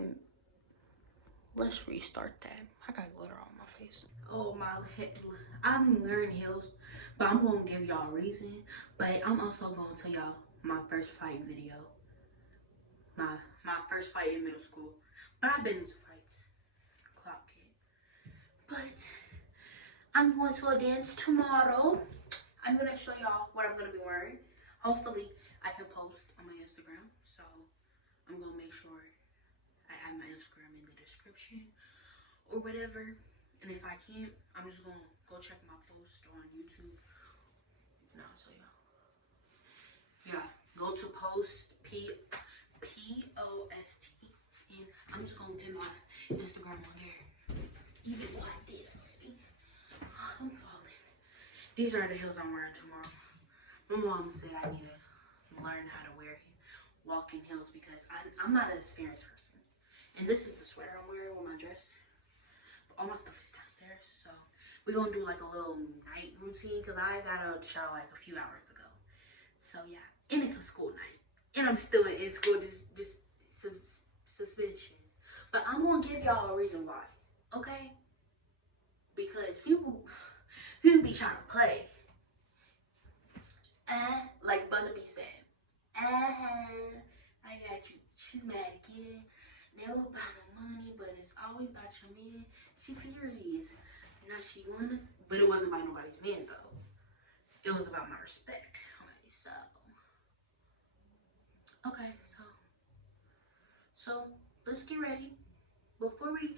can, let's restart that. I got glitter on my face. Oh my head, I'm wearing heels, but I'm gonna give y'all a reason. But I'm also gonna tell y'all my first fight video. My first fight in middle school. But I've been into fights. Clock it. But I'm going to a dance tomorrow. I'm gonna show y'all what I'm gonna be wearing. Hopefully I can post on my Instagram. So I'm gonna make sure I add my Instagram in the description or whatever. And if I can't, I'm just gonna go check my post on YouTube. And I'll tell y'all. Yeah, go to post P-O-S-T. And I'm just gonna pin my Instagram on there. Even though I did already. I'm falling. These are the heels I'm wearing tomorrow. My mom said I need to learn how to wear walking heels because I'm not an experienced person. And this is the sweater I'm wearing with my dress. All my stuff is downstairs, so we're gonna do like a little night routine because I got out of the shower like a few hours ago. So yeah, and it's a school night, and I'm still in school this suspension. But I'm gonna give y'all a reason why, okay? Because people be trying to play, like Bunnaby said, I got you. She's mad again. Never about the money, but it's always about your man. She furious. Now she wanna, but it wasn't about nobody's man though. It was about my respect. So, okay, so let's get ready. Before we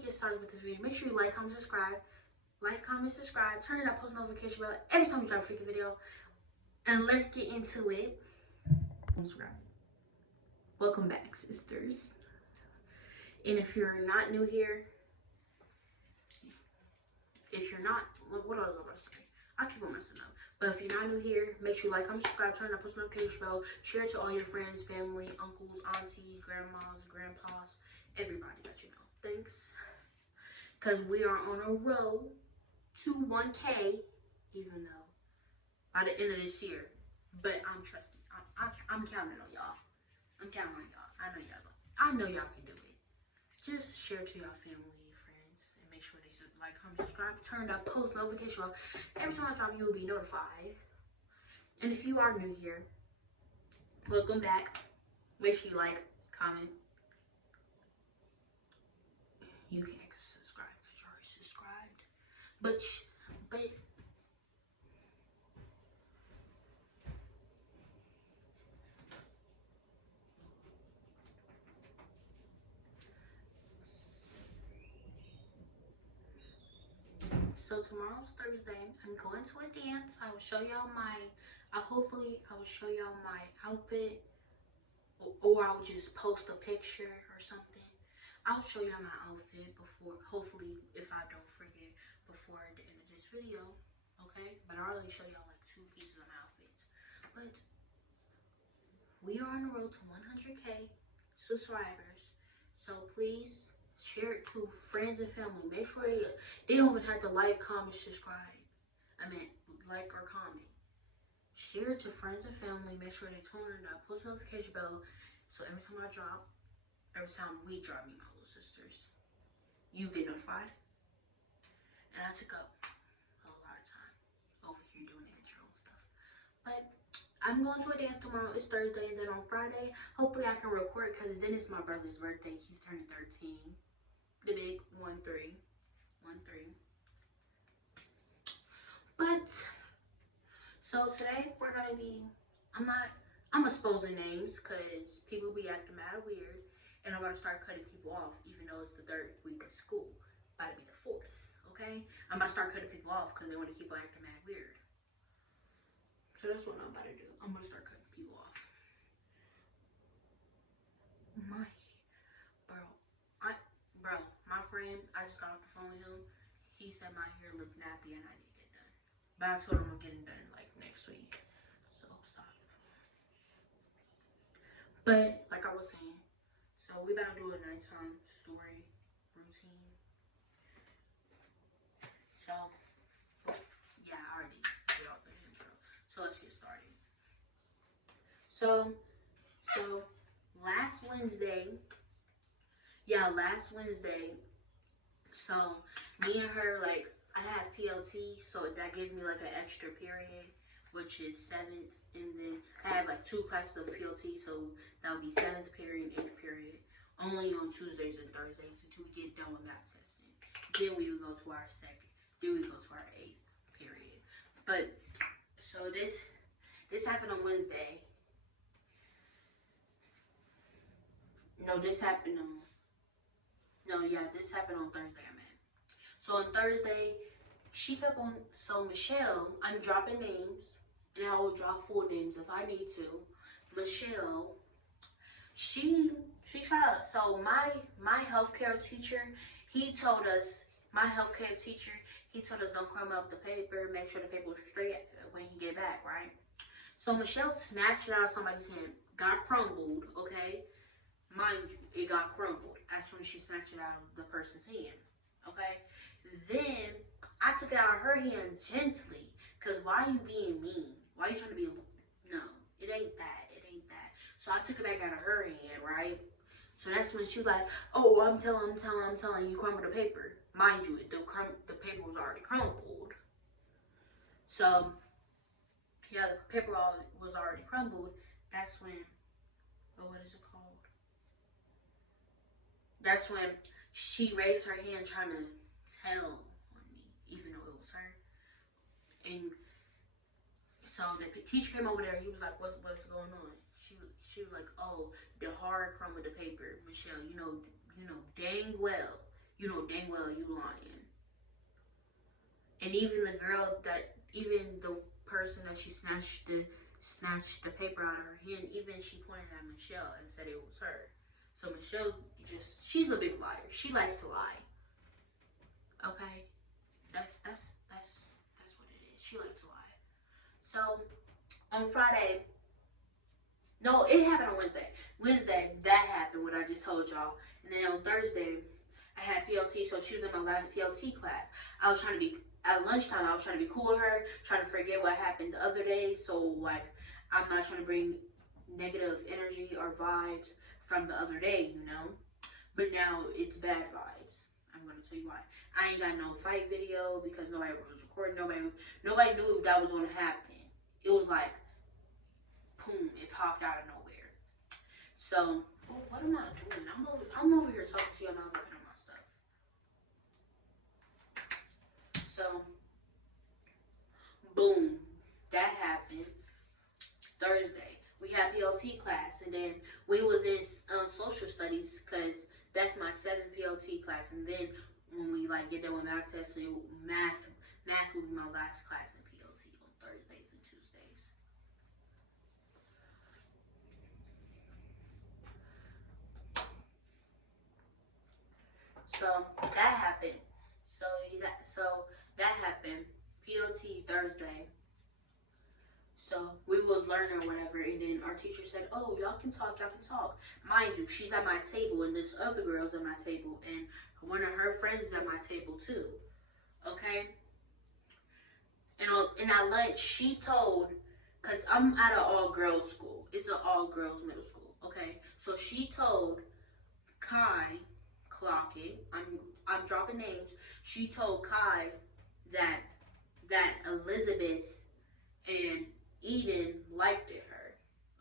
get started with this video, make sure you like, comment, subscribe. Like, comment, subscribe. Turn on that post notification bell every time we drop a freaking video. And let's get into it. Subscribe. Welcome back, sisters. And if you're not new here, what else was I about to say? I keep on messing up. But if you're not new here, make sure you like, comment, subscribe, turn on that post notification bell, share it to all your friends, family, uncles, aunties, grandmas, grandpas, everybody that you know. Thanks. Because we are on a road to 1K, even though by the end of this year. But I'm trusting. I'm counting on y'all. I'm counting on y'all. I know y'all can do it. Just share to your family, friends, and make sure they like, comment, subscribe, turn that post notification on. Every time I drop, you will be notified. And if you are new here, welcome back. Make sure you like, comment. You can't subscribe because you're already subscribed. But so tomorrow's Thursday. I'm going to a dance. I will show y'all hopefully I will show y'all my outfit, or I'll just post a picture or something. I'll show y'all my outfit before, hopefully, if I don't forget before the end of this video, okay? But I'll only show y'all like 2 pieces of my outfits. But we are on the road to 100K subscribers, so please share it to friends and family. Make sure they don't even have to like, comment, subscribe. I mean, like or comment. Share it to friends and family. Make sure they turn on that post notification bell. So every time we drop, me, my little sisters, you get notified. And I took up a lot of time over here doing your own stuff. But I'm going to a dance tomorrow. It's Thursday, and then on Friday, hopefully I can record because then it's my brother's birthday. He's turning 13. The big 1-3. But so today we're gonna be, I'm exposing names because people be acting mad weird, and I'm gonna start cutting people off even though it's the 3rd week of school. About to be the 4th, okay? I'm about to start cutting people off because they want to keep acting mad weird. So that's what I'm about to do. I'm gonna start cutting people off. My friend, I just got off the phone with him. He said my hair looked nappy and I need to get done. But I told him I'm getting done like next week. So stop. But like I was saying, so we about to do a nighttime story routine. So yeah, I already did all the intro. So let's get started. So last Wednesday, so me and her, like, I have PLT, so that gives me like an extra period, which is 7th, and then I have like 2 classes of PLT, so that would be 7th period and 8th period, only on Tuesdays and Thursdays until we get done with math testing. Then we would go to our 8th period. But so this happened on Wednesday. This happened on Thursday, I meant. So on Thursday, she kept on, so Michelle, I'm dropping names, and I will drop full names if I need to. Michelle, she tried, so my healthcare teacher, he told us don't crumble up the paper, make sure the paper was straight when he get back, right? So Michelle snatched it out of somebody's hand, got crumbled, okay? Mind you, it got crumbled as soon as she snatched it out of the person's hand, okay? Then I took it out of her hand gently, because why are you being mean? Why are you trying to be, no, it ain't that. So I took it back out of her hand, right? So that's when she was like, oh, I'm telling you crumbled the paper. Mind you, the paper was already crumbled. So, yeah, the paper was already crumbled. That's when, what is it called? That's when she raised her hand trying to tell on me, even though it was her. And so the teacher came over there. He was like, what's going on? She was like, oh, the hard crumb of the paper. Michelle, you know dang well you lying. And even the person that she snatched the paper out of her hand, even she pointed at Michelle and said it was her. So Michelle she's a big liar. She likes to lie. Okay? That's what it is. She likes to lie. So on Friday, no, it happened on Wednesday. Wednesday, that happened, what I just told y'all. And then on Thursday, I had PLT, so she was in my last PLT class. At lunchtime, I was trying to be cool with her, trying to forget what happened the other day. So, like, I'm not trying to bring negative energy or vibes from the other day, But now it's bad vibes. I'm going to tell you why. I ain't got no fight video because nobody was recording. Nobody knew that was going to happen. It was like, boom, it popped out of nowhere. So, what am I doing? I'm over here talking to you and I'm looking at my stuff. So, boom, that happened. Thursday, we had PLT class, and then we was in social studies because that's my 7th PLT class. And then when we get done with math tests, math will be my last class in PLT on Thursdays and Tuesdays. So that happened. So that happened. PLT Thursday. So we was learning or whatever, and then our teacher said, oh, y'all can talk. Mind you, she's at my table, and this other girl's at my table, and one of her friends is at my table too. Okay? And at lunch, she told, because I'm at an all-girls school. It's an all-girls middle school, okay? So she told Kai, I'm dropping names. She told Kai that Elizabeth and Eden liked her,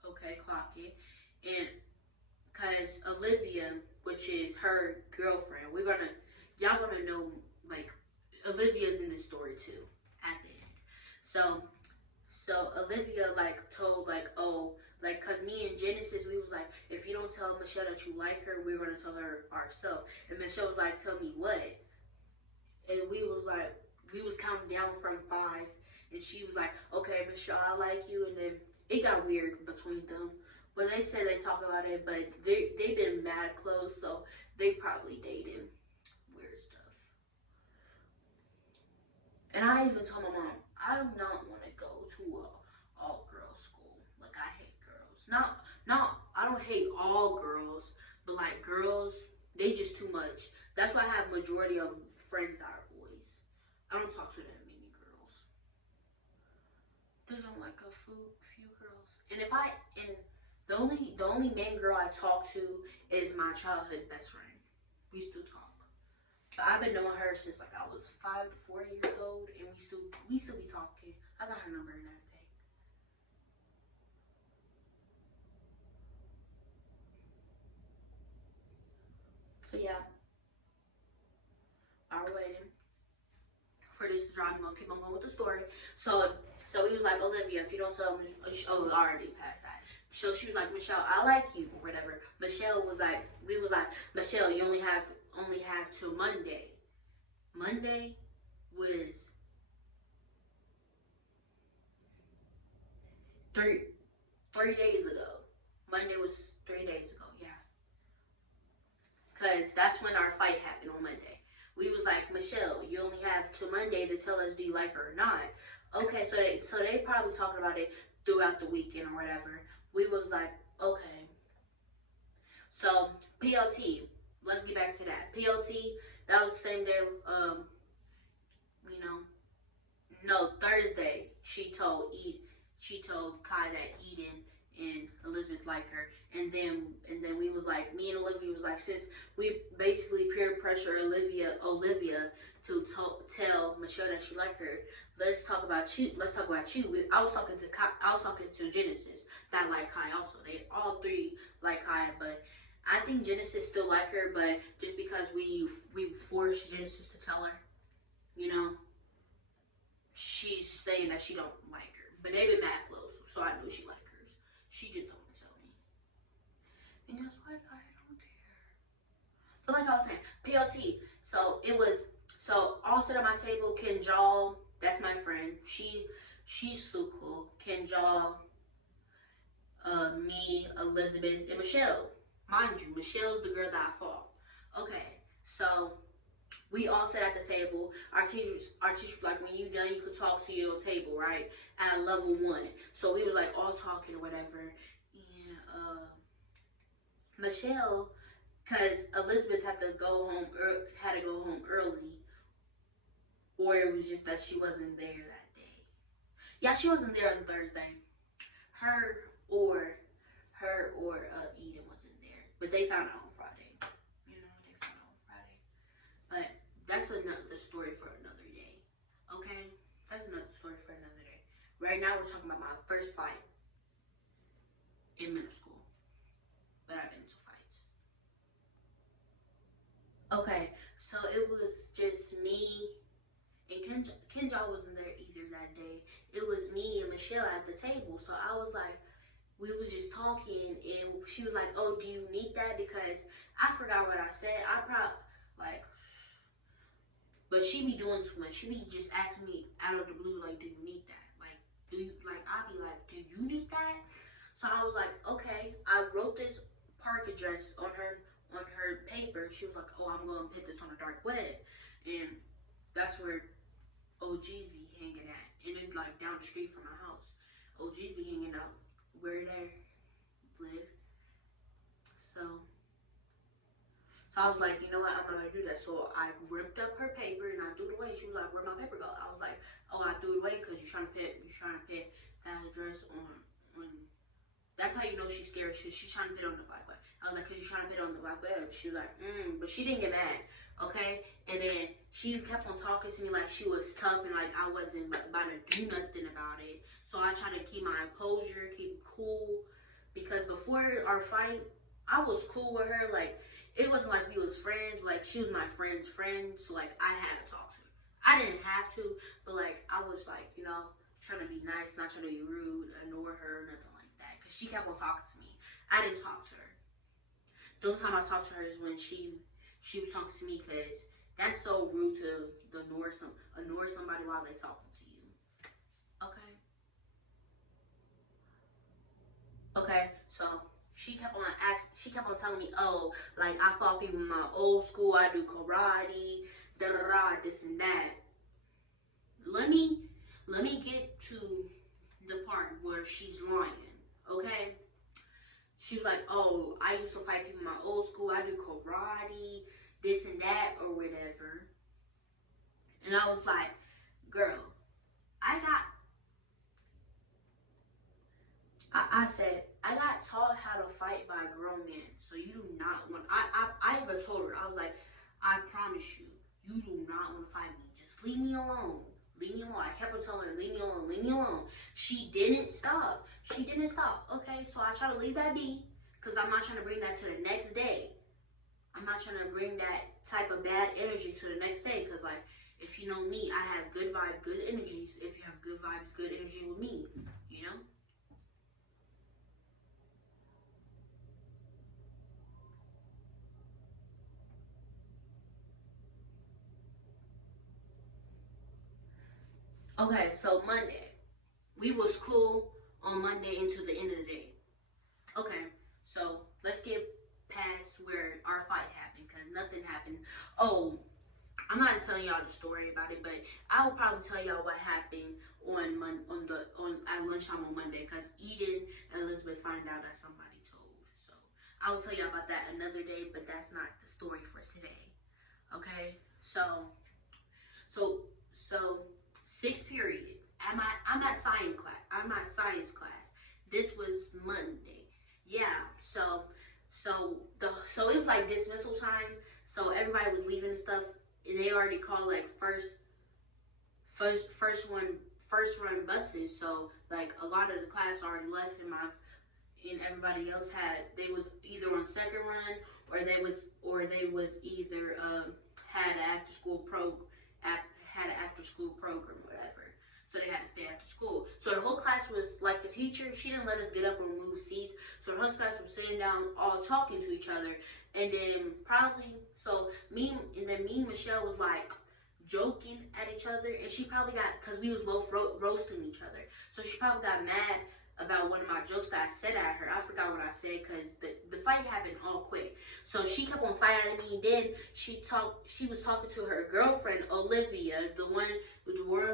okay, clock it. And because Olivia, which is her girlfriend, y'all gonna know, Olivia's in this story too, at the end. So Olivia, told, cause me and Genesis, we was like, if you don't tell Michelle that you like her, we're gonna tell her ourselves. And Michelle was like, tell me what? And we was counting down from 5. And she was like, okay, Michelle, I like you. And then it got weird between them. But they said they talk about it, but they've been mad close, so they probably dated. Weird stuff. And I even told my mom, I do not want to go to a all-girls school. I hate girls. I don't hate all girls, but girls, they just too much. That's why I have majority of friends that are boys. I don't talk to that many girls. There's only a few girls. And The only main girl I talk to is my childhood best friend. We still talk. But I've been knowing her since like I was 5 to 4 years old, and we still be talking. I got her number and everything. So yeah, while we're waiting for this to dry, I'm gonna keep on going with the story. So he was like, Olivia, if you don't tell me, oh, already past that. So she was like, Michelle, I like you, or whatever. Michelle was like, we was like, Michelle, you only have till Monday. Monday was three days ago. Monday was 3 days ago, yeah. Cause that's when our fight happened on Monday. We was like, Michelle, you only have till Monday to tell us do you like her or not. Okay, so they probably talking about it throughout the weekend or whatever. We was like, okay. So PLT, let's get back to that. PLT, that was the same day. You know, no, Thursday. She told Kai that Eden and Elizabeth like her, and then we was like, me and Olivia was like, since we basically peer pressure Olivia to tell Michelle that she like her. Let's talk about you. I was talking to Genesis that like Kai also. They all three like Kai, but I think Genesis still like her, but just because we forced Genesis to tell her, you know, she's saying that she don't like her. But they've been mad close, so I know she like hers. She just don't want to tell me. And that's why I don't care. So like I was saying, PLT. So all sit at my table, Kinjal, that's my friend. She's so cool. Kinjal, me, Elizabeth, and Michelle. Mind you, Michelle's the girl that I fought. Okay, so we all sat at the table. Our teachers like, when you done, you could talk to your table, right? At level 1. So we was like all talking or whatever. And Michelle, cause Elizabeth had to go home early, or it was just that she wasn't there that day. Yeah, she wasn't there on Thursday. Her or Eden wasn't there, but they found out on Friday. You know, they found out on Friday. But that's another story for another day. Okay? That's another story for another day. Right now we're talking about my first fight in middle school. But I've been to fights. Okay, so it was just me and Kinjal wasn't there either that day. It was me and Michelle at the table. So I was like, we was just talking, and she was like, oh, do you need that? Because I forgot what I said. I probably, like, but she be doing too much. She be just asking me out of the blue, like, do you need that? Like, I'd be like, do you need that? So I was like, okay. I wrote this park address on her paper. She was like, oh, I'm going to put this on the dark web. And that's where OGs be hanging at. And it's like down the street from my house. OGs be hanging out where they live. So I was like, you know what, I'm not gonna do that. So I ripped up her paper and I threw it away. She was like, where'd my paper go? I was like, oh, I threw it away because you're trying to put that address on. That's how you know she's scared. She's trying to put it on the black web. I was like, because you're trying to put it on the black web. She was like, but she didn't get mad, okay? And then she kept on talking to me like she was tough and like I wasn't about to do nothing about it. So I tried to keep my composure, keep cool, because before our fight, I was cool with her. Like, it wasn't like we was friends. Like, she was my friend's friend, so like I had to talk to her. I didn't have to, but like I was like, you know, trying to be nice, not trying to be rude, ignore her, nothing like that. Cause she kept on talking to me. I didn't talk to her. The only time I talked to her is when she was talking to me, cause that's so rude to ignore somebody while they talking to you. Okay. Okay. So she kept on telling me, oh, like I fought people in my old school. I do karate, this and that. Let me get to the part where she's lying. Okay. She was like, oh, I used to fight people in my old school. I do karate, this and that, or whatever. And I was like, girl, I said, I got taught how to fight by a grown man. So you do not want. I even told her. I was like, I promise you, you do not want to fight me. Just leave me alone. Leave me alone. I kept on telling her, leave me alone, leave me alone. She didn't stop. She didn't stop. Okay, so I try to leave that be, because I'm not trying to bring that to the next day. I'm not trying to bring that type of bad energy to the next day, because like, if you know me, I have good vibe, good energies. If you have good vibes, good energy with me, you know? Okay, so Monday. We was cool on Monday into the end of the day. Okay, so let's get past where our fight happened, because nothing happened. Oh, I'm not telling y'all the story about it, but I will probably tell y'all what happened on at lunchtime on Monday, because Eden and Elizabeth find out that somebody told. So I will tell y'all about that another day, but that's not the story for today. Okay, so so sixth period. I'm at science class. I'm at science class. This was Monday. Yeah. So it was like dismissal time. So everybody was leaving and stuff. And they already called like first run buses. So like a lot of the class already left, and everybody else they was either on second run, or they was either had an after school program or whatever. So they had to stay after school. So the whole class was like, the teacher, she didn't let us get up and move seats. So the whole class was sitting down, all talking to each other. And then me and Michelle was like joking at each other, and she probably got, because we was both roasting each other. So she probably got mad about one of my jokes that I said at her. I forgot what I said, because the fight happened all quick. So she kept on fighting at me. Then she was talking to her girlfriend, Olivia, the one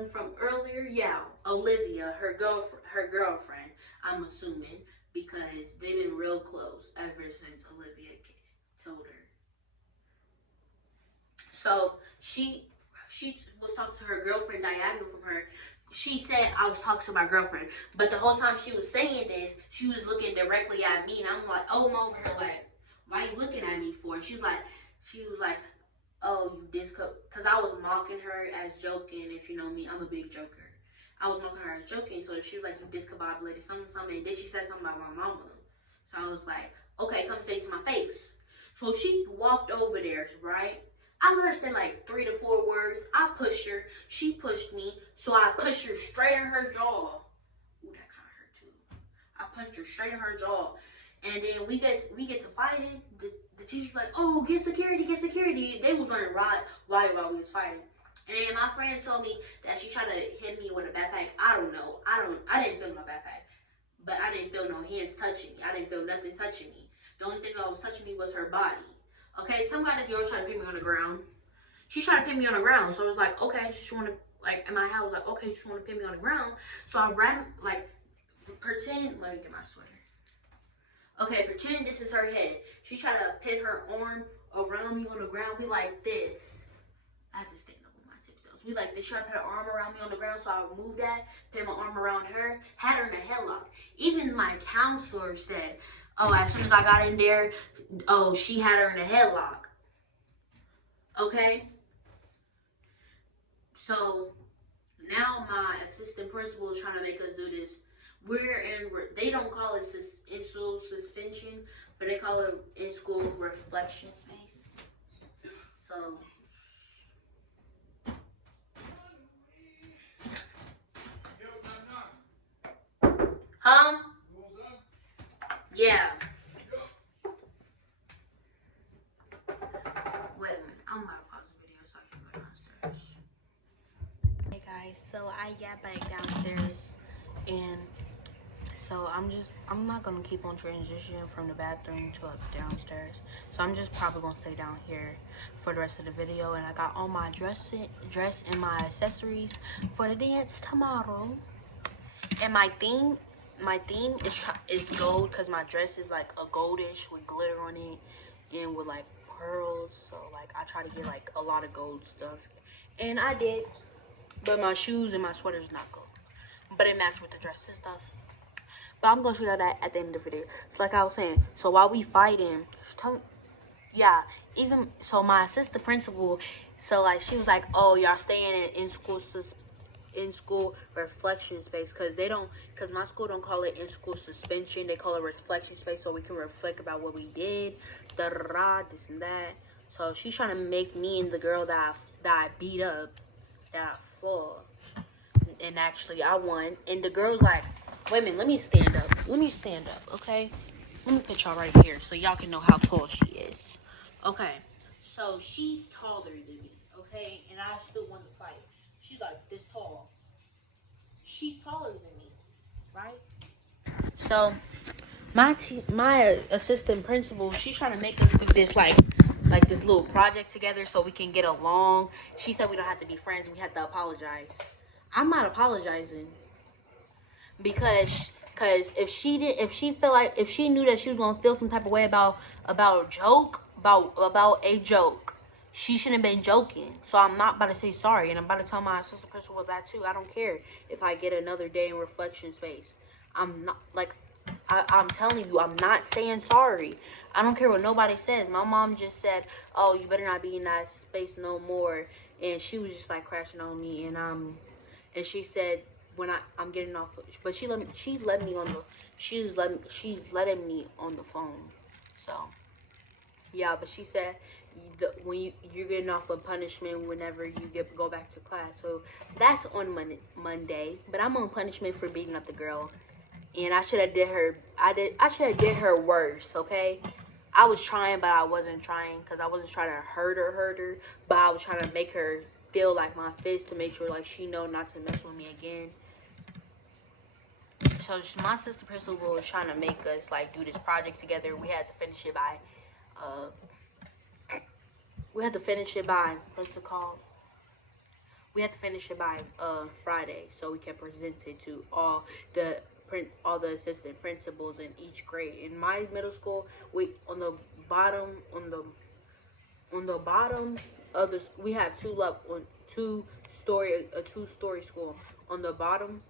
from earlier. Yeah, Olivia, her girlfriend, I'm assuming, because they've been real close ever since Olivia told her. So she was talking to her girlfriend diagonal from her. She said I was talking to my girlfriend, but the whole time she was saying this, she was looking directly at me, and I'm like, oh, I'm over here like, why are you looking at me for? And she was like, oh, you disco, because I was mocking her as joking. If you know me, I'm a big joker. I was mocking her as joking, so she was like, you discombobulated something, and then she said something about my mama. So I was like, okay, come say it to my face. So she walked over there, right? I let her say like 3 to 4 words. I pushed her. She pushed me. So I pushed her straight in her jaw. Ooh, that kind of hurt too. I punched her straight in her jaw. And then we get to fighting. The teacher's like, oh, get security, get security. They was running wild while we was fighting. And then my friend told me that she tried to hit me with a backpack. I don't know. I didn't feel my backpack. But I didn't feel no hands touching me. I didn't feel nothing touching me. The only thing that was touching me was her body. Okay, some guy that's yours tried to pin me on the ground. She tried to pin me on the ground. So I was like, okay, she want to, like, in my house, like, okay, she want to pin me on the ground. So I ran, like, pretend, let me get my sweater. Okay, pretend this is her head. She tried to pin her arm around me on the ground. We like this. I had to stand up on my tiptoes. We like this. She tried to put her arm around me on the ground, so I moved that, pin my arm around her, had her in a headlock. Even my counselor said, oh, as soon as I got in there, oh, she had her in a headlock. Okay? So now my assistant principal is trying to make us do this. They don't call it in school suspension, but they call it in school reflection space. So, huh? Yeah. Wait a minute. I'm about to pause the video so I can go downstairs. Hey guys, so I got back downstairs, and so I'm not gonna keep on transitioning from the bathroom to up downstairs. So I'm just probably gonna stay down here for the rest of the video. And I got all my dress and my accessories for the dance tomorrow. And my theme is gold, because my dress is like a goldish with glitter on it and with like pearls. So like I try to get like a lot of gold stuff, and I did. But my shoes and my sweater's not gold, but it matched with the dress and stuff. But I'm gonna show you that at the end of the video. So like I was saying, so while we fighting, yeah, even so my assistant principal, so like she was like, oh, y'all staying in school reflection space, because my school don't call it in school suspension, they call it reflection space, so we can reflect about what we did, this and that. So she's trying to make me and the girl that I beat up, that I fought, and actually I won. And the girl's like, wait a minute, let me stand up, okay? Let me put y'all right here so y'all can know how tall she is. Okay, so she's taller than me, okay? And I still want to fight. She's like this tall. She's taller than me, right? So my assistant principal, she's trying to make us do this like this little project together so we can get along. She said we don't have to be friends. We have to apologize. I'm not apologizing because if she felt like, if she knew that she was gonna feel some type of way about a joke, she shouldn't have been joking. So I'm not about to say sorry, and I'm about to tell my assistant principal that too. I don't care if I get another day in reflection space. I'm not like, I'm telling you, I'm not saying sorry. I don't care what nobody says. My mom just said, "Oh, you better not be in that space no more," and she was just like crashing on me, and she said when I'm getting off, but she's letting me on the, she's letting me on the phone. So yeah, but she said when you're getting off of punishment whenever you go back to class. So that's on Monday, but I'm on punishment for beating up the girl, and I should have did her. I should have did her worse. Okay. I was trying, but I wasn't trying, because I wasn't trying to hurt her, but I was trying to make her feel like my fist, to make sure like she know not to mess with me again. So my sister principal was trying to make us like do this project together. We had to finish it by what's it called? We had to finish it by Friday, so we can present it to all the assistant principals in each grade. In my middle school, we on the bottom of the, we have a two-story school. On the bottom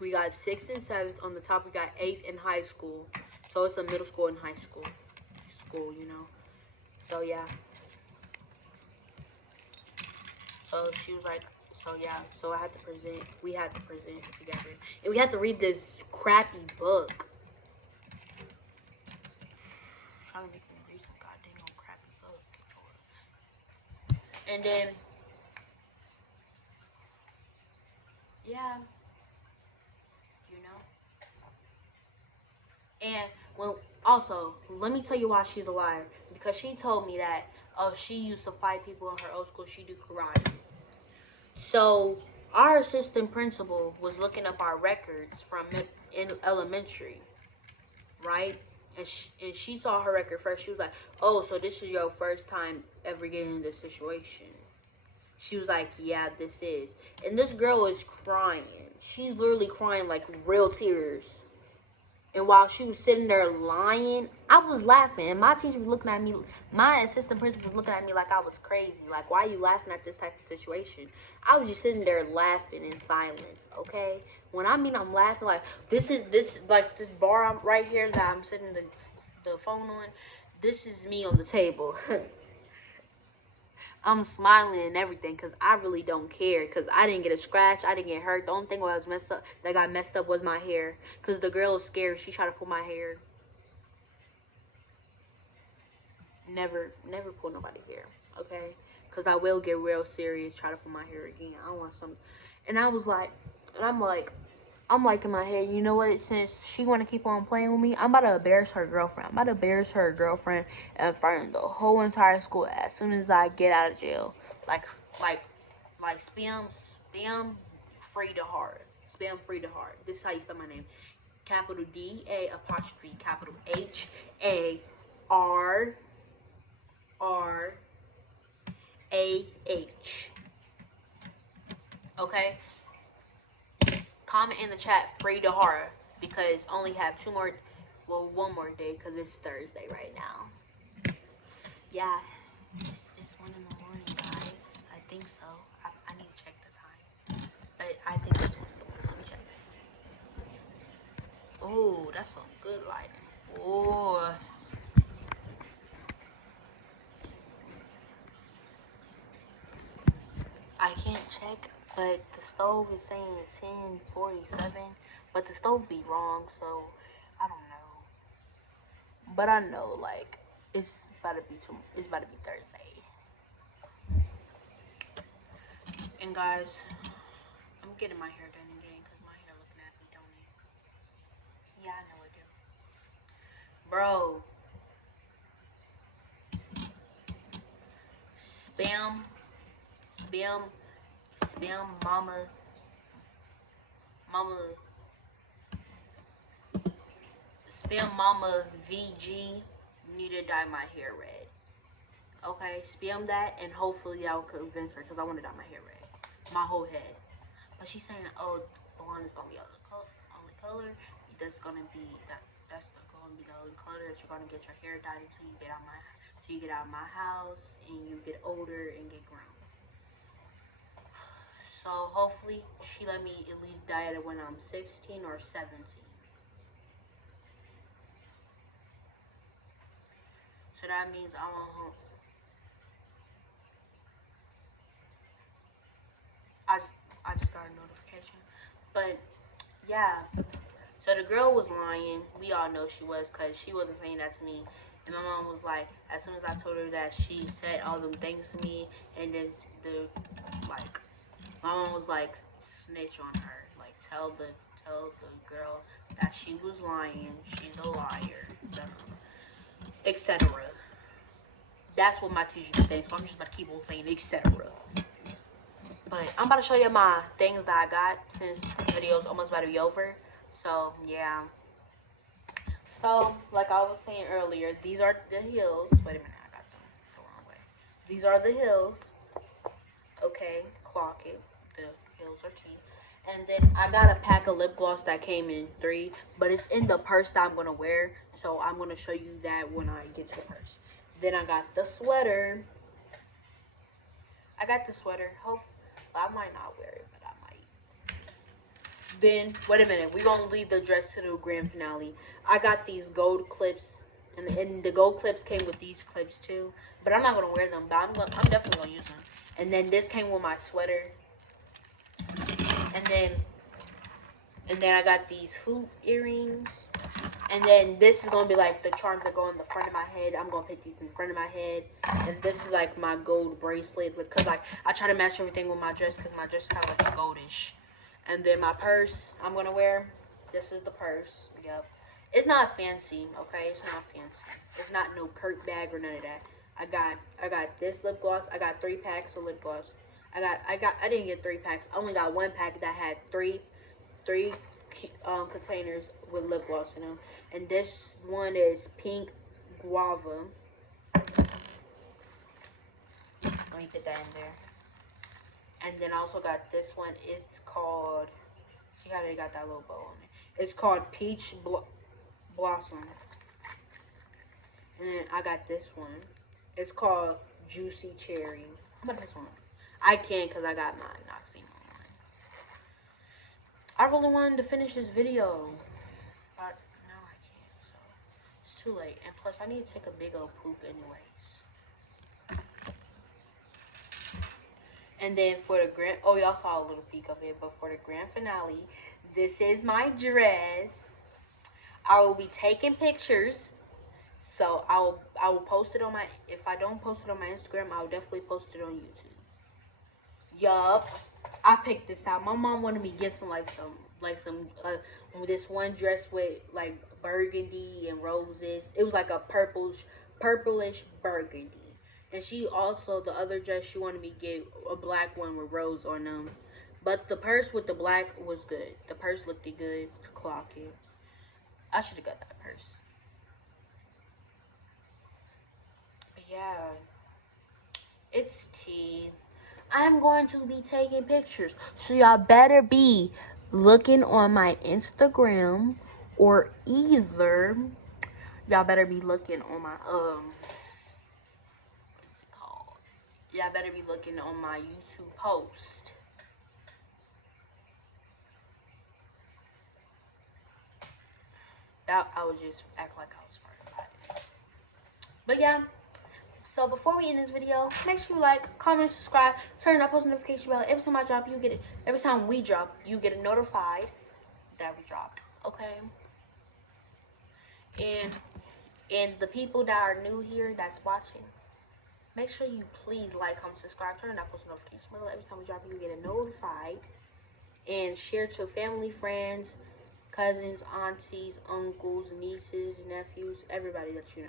we got 6th and 7th. On the top we got 8th and high school. So it's a middle school and high school, you know. So yeah. So she was like, so yeah. So we had to present it together, and we had to read this crappy book. I'm trying to make me read some goddamn crappy book. And then yeah, you know. And when also, let me tell you why she's a liar. Because she told me that, oh, she used to fight people in her old school. She do karate. So our assistant principal was looking up our records from in elementary, right? And she saw her record first. She was like, oh, so this is your first time ever getting in this situation. She was like, yeah, this is. And this girl is crying. She's literally crying like real tears. And while she was sitting there lying, I was laughing. And my teacher was looking at me, my assistant principal was looking at me like I was crazy. Like, why are you laughing at this type of situation? I was just sitting there laughing in silence, okay? When I mean I'm laughing, like, this bar right here that I'm sitting the phone on, this is me on the table. I'm smiling and everything because I really don't care, because I didn't get a scratch. I didn't get hurt. The only thing that got messed up was my hair, because the girl was scared. She tried to pull my hair. Never pull nobody's hair, okay? Because I will get real serious, try to pull my hair again. I want some. And I was like, and I'm like in my head, you know what? Since she want to keep on playing with me, I'm about to embarrass her girlfriend. I'm about to embarrass her girlfriend in front of the whole entire school as soon as I get out of jail. Like spam free to heart. Spam free to heart. This is how you spell my name. Capital D-A apostrophe capital H-A-R-R-A-H. Okay? Comment in the chat free to horror, because only have one more day, because it's Thursday right now. Yeah, it's 1 in the morning, guys. I think so. I need to check the time, but I think it's 1 in the morning. Let me check. that's some good lighting. Oh. I can't check, but the stove is saying 10:47, but the stove be wrong, so I don't know. But I know, like, it's about to be Thursday. And guys, I'm getting my hair done again because my hair looking at me, don't it? Yeah, I know it do. Bro, spam, spam, spam, mama, spam mama VG need to dye my hair red. Okay, spam that and hopefully I'll convince her because I want to dye my hair red. My whole head. But she's saying, oh, the one is going to be only color. That's going to be, that's going to be the only color that you're going to get your hair dyed until you get out my house and you get older and get grown. So hopefully she let me at least dye it when I'm 16 or 17. So that means I'm on home. I just got a notification. But yeah. So the girl was lying. We all know she was because she wasn't saying that to me. And my mom was like, as soon as I told her that, she said all them things to me. And then my mom was like, snitch on her. Like, tell the girl that she was lying. She's a liar, etc. That's what my teacher was saying. So I'm just about to keep on saying etc. But I'm about to show you my things that I got since the video's almost about to be over. So yeah. So like I was saying earlier, these are the heels. Wait a minute, I got them the wrong way. These are the heels. Okay, clock it. The heels are T. And then I got a pack of lip gloss that came in 3, but it's in the purse that I'm gonna wear. So I'm gonna show you that when I get to the purse. Then I got the sweater. I might not wear it, but I might. Then, wait a minute. We're going to leave the dress to the grand finale. I got these gold clips. And the gold clips came with these clips, too. But I'm not going to wear them. But I'm definitely going to use them. And then this came with my sweater. And then I got these hoop earrings. And then this is going to be like the charms that go in the front of my head. I'm going to put these in front of my head. And this is like my gold bracelet. Because like, I try to match everything with my dress. Because my dress is kind of like goldish. And then my purse I'm going to wear. This is the purse. Yep. It's not fancy. Okay. It's not fancy. It's not no Kurt bag or none of that. I got this lip gloss. I got 3 packs of lip gloss. I didn't get 3 packs. I only got 1 pack that had three containers with lip gloss in them. And this one is pink guava. Let me put that in there. And then I also got this one. It's called, see how they got that little bow on it. It's called Peach Blossom. And then I got this one. It's called Juicy Cherry. How about this one? I can't because I got my Noxie on. I really wanted to finish this video. But no, I can't. So it's too late. And plus, I need to take a big old poop anyways. And then for the grand, oh, y'all saw a little peek of it, but for the grand finale, this is my dress. I will be taking pictures, so I will post it on my, if I don't post it on my Instagram, I will definitely post it on YouTube. Yup, I picked this out. My mom wanted me to get some this one dress with like burgundy and roses. It was like a purplish burgundy. And she also, the other dress, she wanted me to get a black one with rose on them. But the purse with the black was good. The purse looked good to clock it. I should have got that purse. But yeah, it's tea. I'm going to be taking pictures. So y'all better be looking on my Instagram, or either y'all better be looking on my what's it called? Y'all better be looking on my YouTube post. would just act like I was farting about it. But yeah, so before we end this video, make sure you like, comment, subscribe, turn that post notification bell. Every time I drop, you get it. Every time we drop, you get it notified that we dropped. Okay. And the people that are new here that's watching, make sure you please like, comment, subscribe, turn that post notification bell. Every time we drop, you get it notified. And share to family, friends, cousins, aunties, uncles, nieces, nephews, everybody that you know.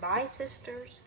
Bye, sisters.